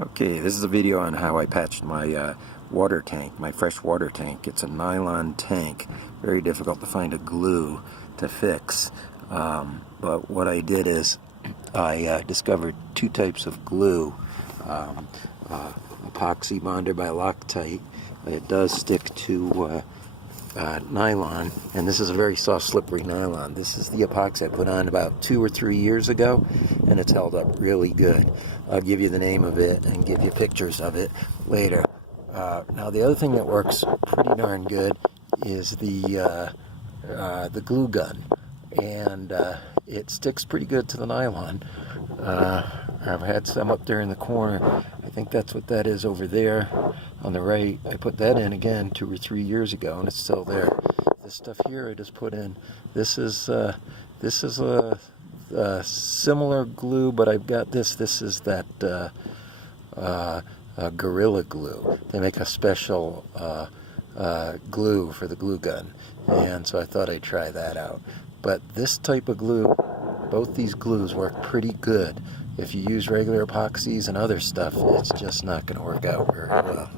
Okay, this is a video on how I patched my water tank, my fresh water tank. It's a nylon tank, very difficult to find a glue to fix. But what I did is I discovered two types of glue. Epoxy bonder by Loctite. It does stick to nylon, and this is a very soft, slippery nylon. This is the epoxy I put on about 2 or 3 years ago, and it's held up really good. I'll give you the name of it and give you pictures of it later. Now the other thing that works pretty darn good is the glue gun, and it sticks pretty good to the nylon. I've had some up there in the corner. I think that's what that is over there on the right. I put that in again 2 or 3 years ago, and it's still there. This stuff here I just put in. This is a similar glue, but I've got this. This is that Gorilla Glue. They make a special glue for the glue gun, and so I thought I'd try that out. But this type of glue, both these glues work pretty good. If you use regular epoxies and other stuff, it's just not going to work out very well.